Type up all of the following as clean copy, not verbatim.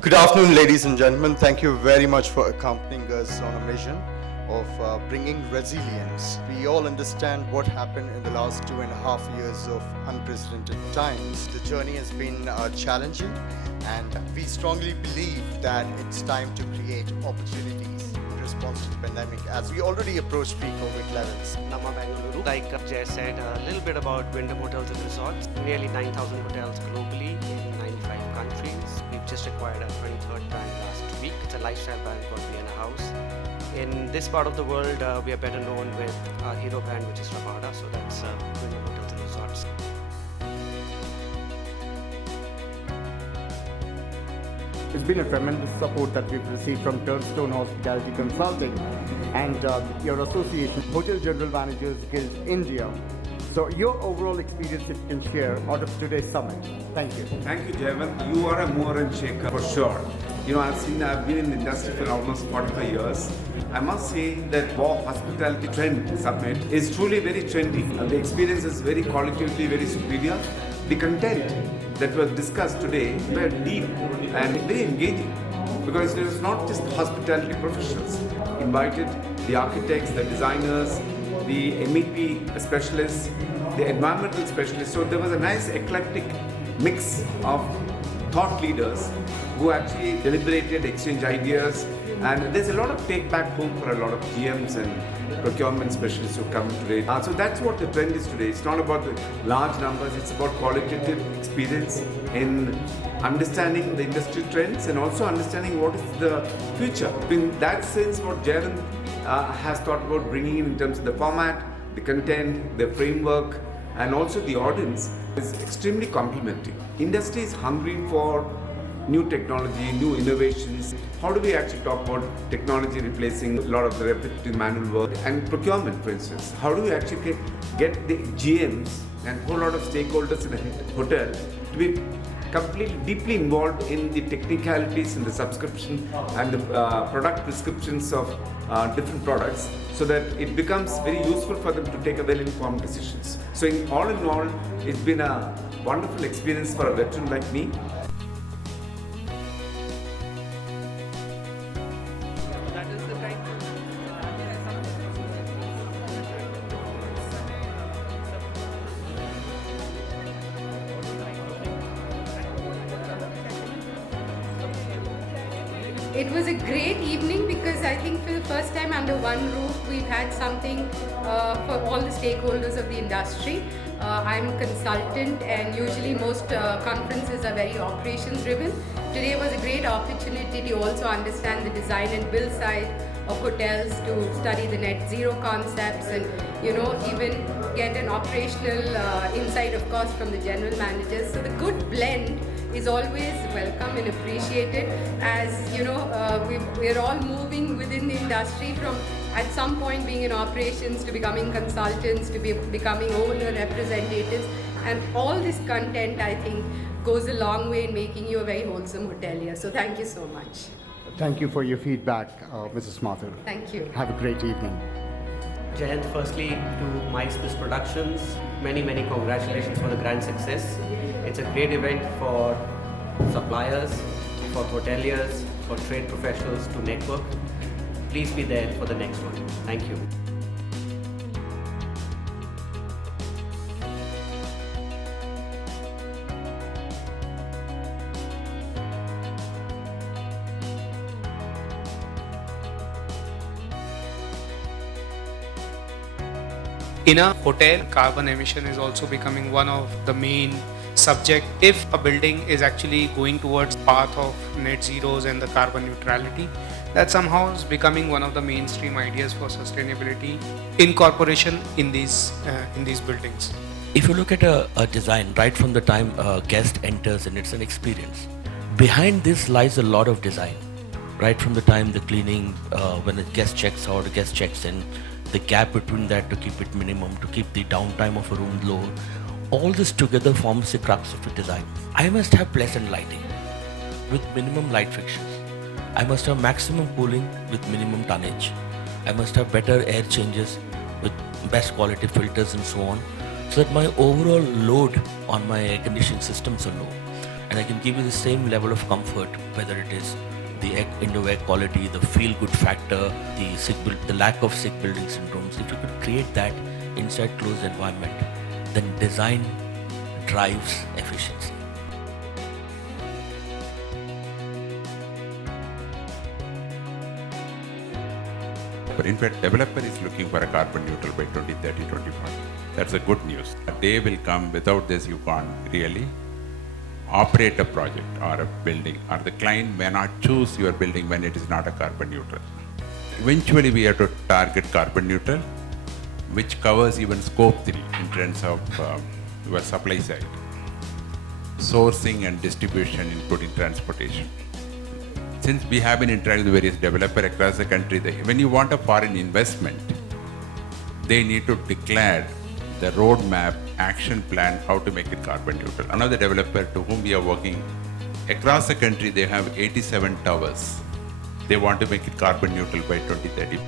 Good afternoon, ladies and gentlemen. Thank you very much for accompanying us on a mission of bringing resilience. We all understand what happened in the last 2.5 years of unprecedented times. The journey has been challenging, and we strongly believe that it's time to create opportunities in response to the pandemic as we already approach pre-COVID levels. Nama Bengaluru. Like Jay said, a little bit about Wyndham Hotels and Resorts. Nearly 9,000 hotels globally in 95 countries. We've just acquired our 23rd brand last week. It's a lifestyle brand called Vienna House. In this part of the world, we are better known with our hero brand, which is Ramada. So that's Wyndham Hotels and Resorts. It's been a tremendous support that we've received from Turnstone Hospitality Consulting and your association, Hotel General Managers Guild India. So your overall experience, if you can share, out of today's summit. Thank you. Thank you, Jayavant. You are a mover and shaker for sure. You know, I've been in the industry for almost 45 years. I must say that WHTSINDIA Hospitality Trend Summit is truly very trendy. The experience is very qualitatively very superior. The content that was discussed today were deep and very engaging, because it was not just hospitality professionals. Invited the architects, the designers, the MEP specialists, the environmental specialists. So there was a nice eclectic mix of thought leaders who actually deliberated, exchanged ideas, and there's a lot of take back home for a lot of GMs and procurement specialists who come today. So that's what the trend is today. It's not about the large numbers, it's about qualitative experience in understanding the industry trends and also understanding what is the future. In that sense, what Jayavant has thought about bringing in terms of the format, the content, the framework, and also the audience is extremely complementary. Industry is hungry for new technology, new innovations. How do we actually talk about technology replacing a lot of the repetitive manual work and procurement, for instance? How do we actually get the GMs and a whole lot of stakeholders in a hotel to be completely deeply involved in the technicalities in the subscription and the product prescriptions of different products, so that it becomes very useful for them to take a well-informed decisions. So in all, it's been a wonderful experience for a veteran like me. It was a great evening because I think for the first time under one roof we've had something for all the stakeholders of the industry. I'm a consultant, and usually most conferences are very operations driven. Today was a great opportunity to also understand the design and build side of hotels, to study the net zero concepts, and even get an operational insight, of course, from the general managers. So the good blend is always welcome and appreciated, as we're all moving within the industry from at some point being in operations to becoming consultants to becoming owner representatives, and all this content I think goes a long way in making you a very wholesome hotelier. So thank you so much. Thank you for your feedback, Mrs. Mathur. Thank you. Have a great evening. Jayant, firstly to MySpace Productions, many congratulations for the grand success. It's a great event for suppliers, for hoteliers, for trade professionals to network. Please be there for the next one. Thank you. In a hotel, carbon emission is also becoming one of the main subject. If a building is actually going towards path of net zeros and the carbon neutrality, that somehow is becoming one of the mainstream ideas for sustainability incorporation in these buildings. If you look at a design right from the time a guest enters and it's an experience, behind this lies a lot of design. Right from the time the cleaning, when a guest checks out, a guest checks in, the gap between that to keep it minimum, to keep the downtime of a room low, all this together forms the crux of the design. I must have pleasant lighting with minimum light fixtures. I must have maximum cooling with minimum tonnage. I must have better air changes with best quality filters and so on, so that my overall load on my air conditioning systems are low. and I can give you the same level of comfort, whether it is the indoor air quality, the feel-good factor, the lack of sick building syndromes. If you could create that inside closed environment, then design drives efficiency. In fact, developer is looking for a carbon neutral by 2030, 2040. That's a good news. A day will come without this you can't really operate a project or a building, or the client may not choose your building when it is not a carbon neutral. Eventually we have to target carbon neutral, which covers even scope 3 in terms of your supply side, sourcing and distribution, including transportation. Since we have been interacting with various developers across the country, when you want a foreign investment, they need to declare the roadmap, action plan, how to make it carbon neutral. Another developer to whom we are working across the country, they have 87 towers. They want to make it carbon neutral by 2030.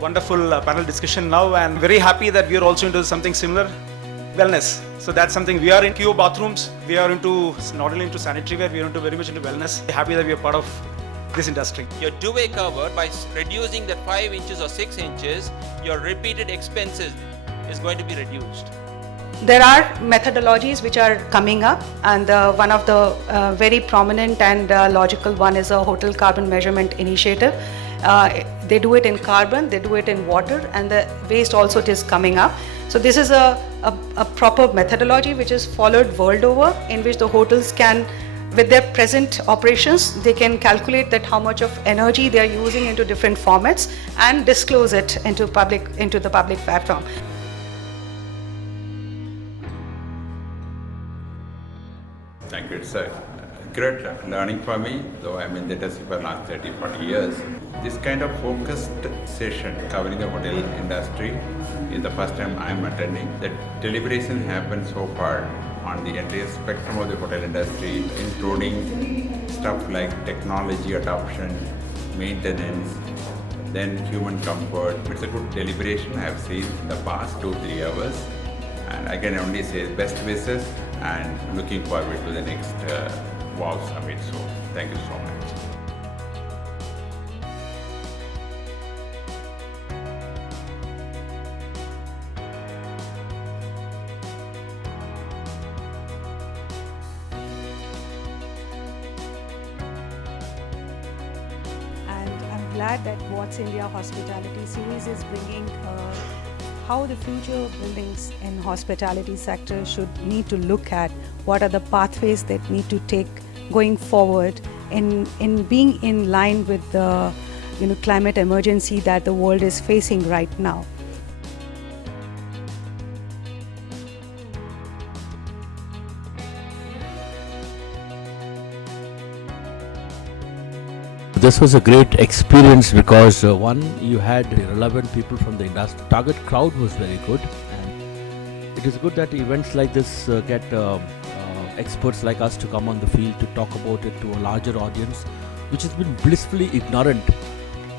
Wonderful panel discussion now, and very happy that we are also into something similar, wellness. So that's something we are in QO bathrooms. We are into not only into sanitary ware, we are into very much into wellness. Happy that we are part of this industry. Your duvet cover, by reducing that 5 inches or 6 inches, your repeated expenses is going to be reduced. There are methodologies which are coming up, and one of the very prominent and logical one is a hotel carbon measurement initiative. They do it in carbon, they do it in water, and the waste also is coming up. So this is a proper methodology which is followed world over, in which the hotels can, with their present operations, they can calculate that how much of energy they are using into different formats and disclose it into the public platform. Thank you. It's a great learning for me, though I'm in the industry for the last 30, 40 years. This kind of focused session covering the hotel industry is the first time I'm attending. The deliberation happened so far on the entire spectrum of the hotel industry, including stuff like technology adoption, maintenance, then human comfort. It's a good deliberation I have seen in the past 2-3 hours. And I can only say best wishes and looking forward to the next WOW Summit. So thank you so much. And I'm glad that What's India Hospitality series is bringing how the future buildings in hospitality sector should need to look at, what are the pathways that need to take going forward in being in line with the climate emergency that the world is facing right now. This was a great experience because one, you had relevant people from the industry. Target crowd was very good, and it is good that events like this get experts like us to come on the field to talk about it to a larger audience, which has been blissfully ignorant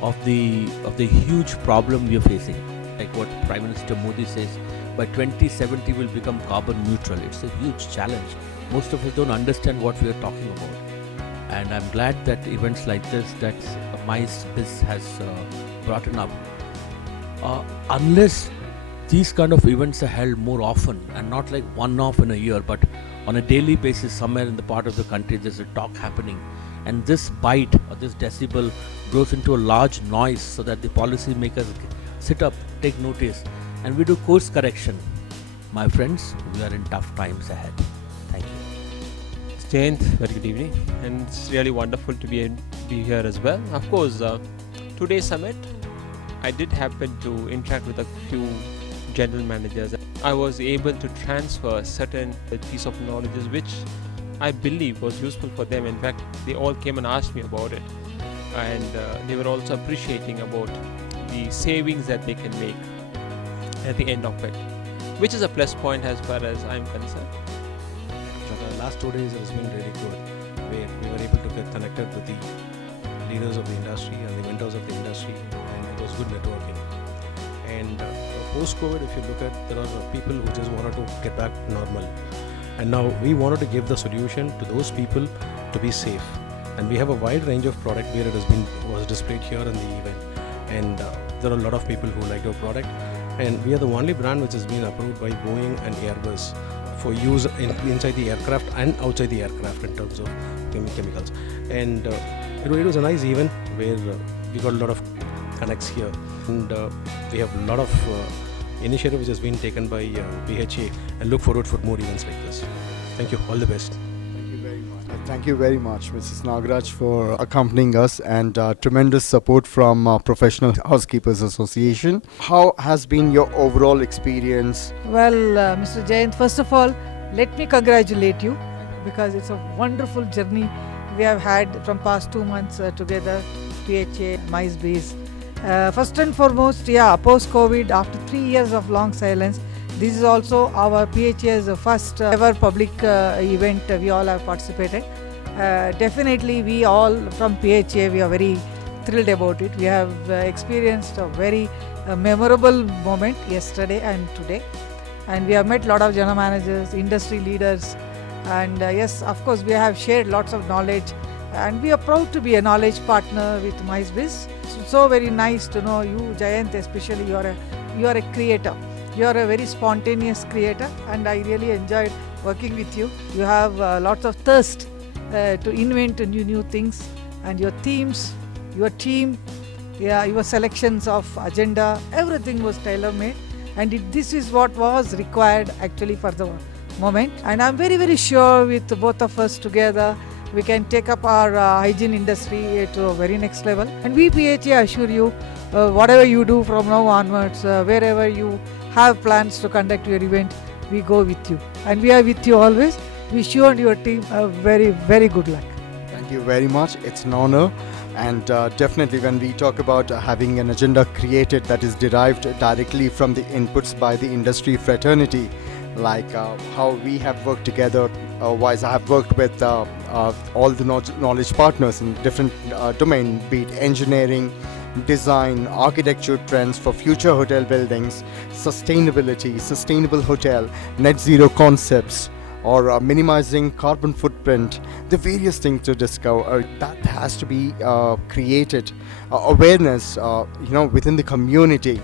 of the huge problem we are facing. Like what Prime Minister Modi says, by 2070 we'll become carbon neutral. It's a huge challenge. Most of us don't understand what we are talking about. And I'm glad that events like this, that MICE has brought up. Unless these kind of events are held more often, and not like one-off in a year, but on a daily basis somewhere in the part of the country there's a talk happening, and this bite or this decibel grows into a large noise so that the policy makers sit up, take notice, and we do course correction. My friends, we are in tough times ahead. Thank you. Jayanth, very good evening, and it's really wonderful to be here as well. Of course, today's summit, I did happen to interact with a few general managers. I was able to transfer certain piece of knowledge which I believe was useful for them. In fact, they all came and asked me about it, and they were also appreciating about the savings that they can make at the end of it, which is a plus point as far as I'm concerned. The last 2 days has been really good, where we were able to get connected with the leaders of the industry and the vendors of the industry, and it was good networking. And post-COVID, if you look at, there are people who just wanted to get back normal. And now we wanted to give the solution to those people to be safe. And we have a wide range of product where it was displayed here in the event. And there are a lot of people who like our product. And we are the only brand which has been approved by Boeing and Airbus for use inside the aircraft and outside the aircraft in terms of chemicals. And it was a nice event where we got a lot of connects here. And we have a lot of initiative which has been taken by WHA, and look forward for more events like this. Thank you. All the best. Thank you very much, Mrs. Nagaraj, for accompanying us, and tremendous support from Professional Housekeepers Association. How has been your overall experience? Well, Mr. Jayant, first of all, let me congratulate you, because it's a wonderful journey we have had from past 2 months together, PHA, MICE. First and foremost, post-COVID, after 3 years of long silence, this is also our PHA's first ever public event we all have participated. Definitely we all from PHA, we are very thrilled about it. We have experienced a very memorable moment yesterday and today. And we have met a lot of general managers, industry leaders, and yes, of course, we have shared lots of knowledge, and we are proud to be a knowledge partner with MICE. So very nice to know you, Jayant, especially you are a creator. You are a very spontaneous creator, and I really enjoyed working with you. You have lots of thirst to invent new things, and your themes, your team, your selections of agenda, everything was tailor-made, and this is what was required actually for the moment. And I'm very sure with both of us together, we can take up our hygiene industry to a very next level. And we PHA assure you, whatever you do from now onwards, wherever you have plans to conduct your event, we go with you. And we are with you always. Wish you and your team a very good luck. Thank you very much. It's an honor. And definitely when we talk about having an agenda created that is derived directly from the inputs by the industry fraternity, like how we have worked together, I have worked with all the knowledge partners in different domains, be it engineering, design, architecture trends for future hotel buildings, sustainability, sustainable hotel, net zero concepts, or minimizing carbon footprint, the various things to discover that has to be created, awareness, within the community.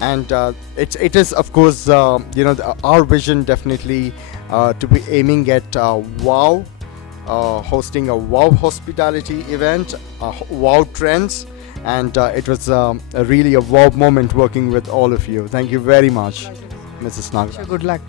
And it is, of course, our vision definitely to be aiming at WOW, hosting a WOW hospitality event, WOW trends, and it was really a WOW moment working with all of you. Thank you very much, Mrs. Nagaraj. Good luck.